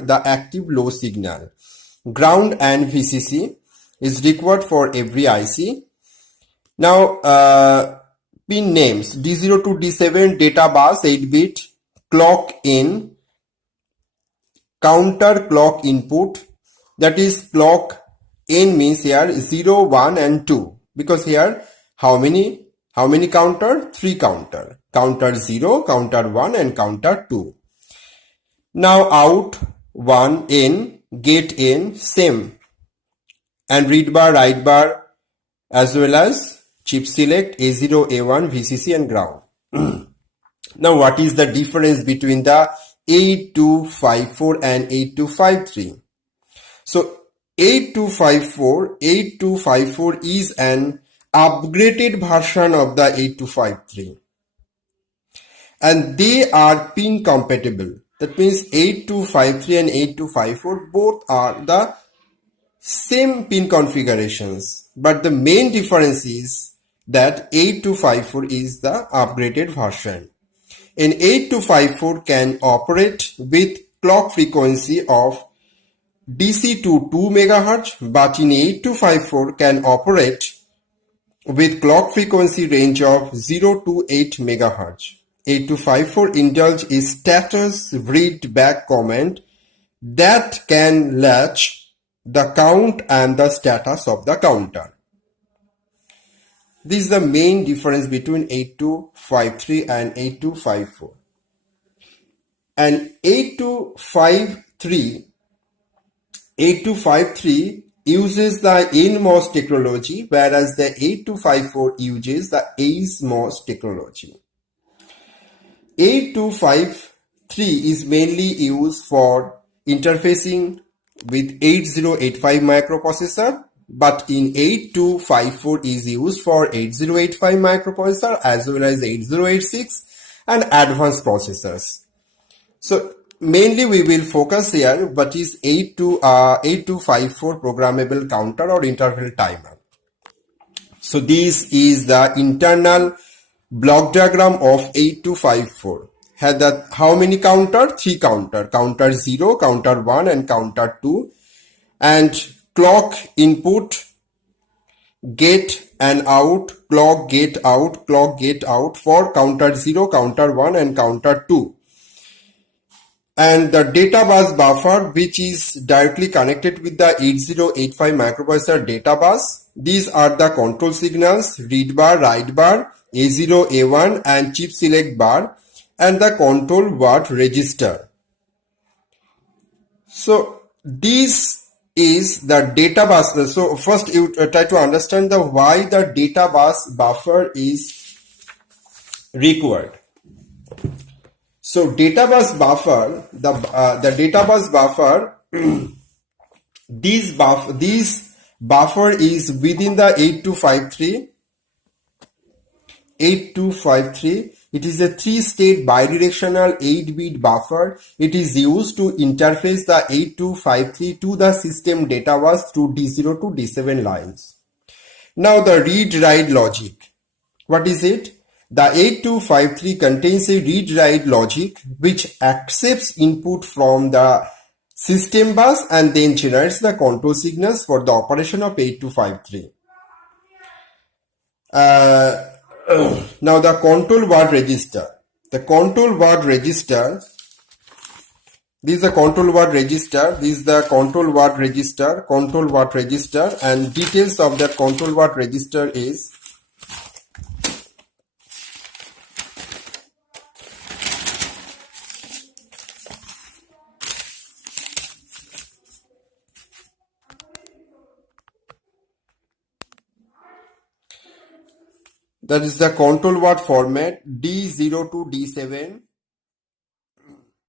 the active low signal. Ground and VCC is required for every IC. Now, pin names D0 to D7 data bus 8-bit, clock in, counter clock input, that is clock in means here 0, 1 and 2, because here how many counter? 3 counter. Counter 0, counter 1 and counter 2. Now out, 1, in, get in, same. And read bar, write bar, as well as chip select A0, A1, VCC and ground. Now what is the difference between the 8254 and 8253? So 8254 is an upgraded version of the 8253. And they are pin compatible. That means 8253 and 8254 both are the same pin configurations, but the main difference is that 8254 is the upgraded version. And 8254 can operate with clock frequency of DC to 2 MHz, but in 8254 can operate with clock frequency range of 0 to 8 MHz. 8254 indulge is status read back command that can latch the count and the status of the counter. This is the main difference between 8253 and 8254. And 8253 uses the NMOS technology, whereas the 8254 uses the ACE-MOS technology. 8253 is mainly used for interfacing with 8085 microprocessor, but in 8254 is used for 8085 microprocessor as well as 8086 and advanced processors. So mainly we will focus here what is 8254 programmable counter or interval timer. So this is the internal block diagram of 8254. Had that how many counter? 3 counter. Counter 0, counter 1 and counter 2. And clock input, get and out, clock get out for counter 0, counter 1 and counter 2. And the data bus buffer, which is directly connected with the 8085 microprocessor data bus. These are the control signals, read bar, write bar, A0, A1 and chip select bar, and the control word register. So this is the data bus. So first you try to understand the why the data bus buffer is required. So data bus buffer, the data bus buffer, this buffer is within the 8253. It is a 3-state bidirectional 8-bit buffer. It is used to interface the 8253 to the system data bus through D0 to D7 lines. Now the read-write logic. What is it? The 8253 contains a read-write logic which accepts input from the system bus and then generates the control signals for the operation of 8253. Now the control word register. The control word register. This is the control word register. This is the control word register. Control word register, and details of that control word register is that is the control word format D0 to D7